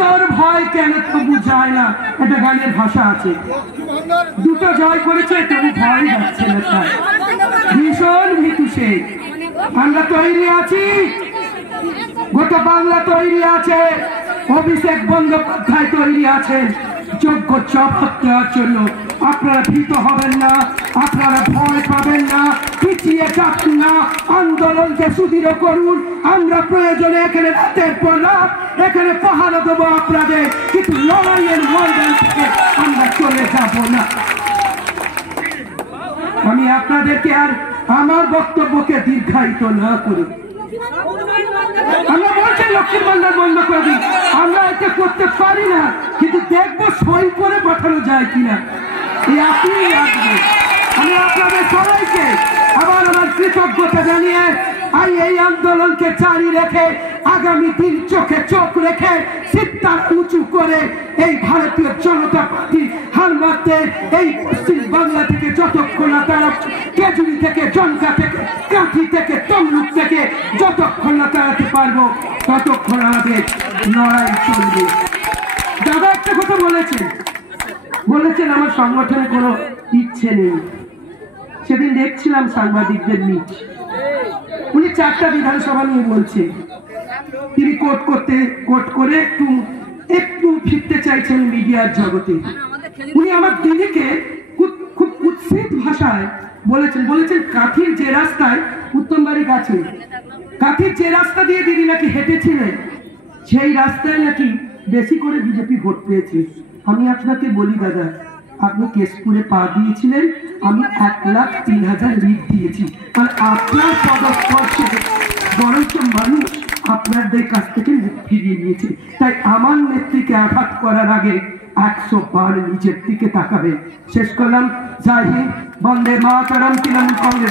তোর ভয় কেন তবু যায় না, এটা গানের ভাষা আছে। দুটো জয় করেছে তবু ভয় যাচ্ছে না, ভীষণ ভীতু সে। আমরা তৈরি আছি, গোটা বাংলা তৈরি আছে, অভিষেক বন্দ্যোপাধ্যায় তৈরি আছেন যোগ্য জবাব দেওয়ার জন্য। আপনারা ভীত হবেন না, আপনারা ভয় পাবেন না, পিছিয়ে যান না, আন্দোলনকে সুদৃঢ় করুন। আমরা প্রয়োজনে এখানে রাতের পর রাত এখানে পাহারা দেবো আপনাদের, কিন্তু লড়াইয়ের ময়দান থেকে আমরা চলে যাব না। আমি আপনাদেরকে আর আমার বক্তব্যকে দীর্ঘায়িত না করি। আমরা বলছি লক্ষ্মীর ভান্ডার বন্ধ করে দিই, আমরা এটা করতে পারি না, কিন্তু দেখবো সই করে পাঠানো যায় কিনা। আমি আপনাদের সবাইকে আবার আমার কৃতজ্ঞতা জানিয়ে এই আন্দোলনকে জারি রেখে আগামী দিন চোখে চোখ রেখে সিদ্ধার উঁচু করে এই ভারতীয় জনতা পার্টি হার মারতে এই পশ্চিম বাংলা থেকে যতক্ষণ না তারা কেজুরি থেকে জনতা থেকে কাঁথি থেকে তমলুক থেকে যতক্ষণ না তাড়াতে পারবো ততক্ষণ আমাদের লড়াই চলবে। দাদা একটা কথা বলেছেন আমার সংগঠনে কোনো ইচ্ছে নেই। সেদিন দেখছিলাম সাংবাদিকদের মিট, উনি 4টা বিধানসভা নিয়ে বলছেন, তিনি কোট করে একটু ফিরতে চাইছেন মিডিয়ার জগতে। উনি আমার দিদিকে খুব উৎসিত ভাষায় বলেছেন কাঁথির যে রাস্তায় উত্তম বাড়ি কাছে, কাঁথির যে রাস্তা দিয়ে দিদি নাকি হেঁটেছিলেন সেই রাস্তায় নাকি বেশি করে বিজেপি ভোট পেয়েছে। আমি আপনাকে বলি দাদা, আপনি কেশপুরে পা দিয়েছিলেন, আমি 1,03,000 লিড দিয়েছি, আর আপনার পদস্পর্শে বরঞ্চ মানুষ আপনাদের কাছ থেকে ফিরিয়ে নিয়েছে। তাই আমার নেত্রীকে আঘাত করার আগে 100 বার নিজের দিকে তাকাবে। শেষ করলাম। জয় হিন্দ, বন্দে মাতরম, তৃণমূল কংগ্রেস।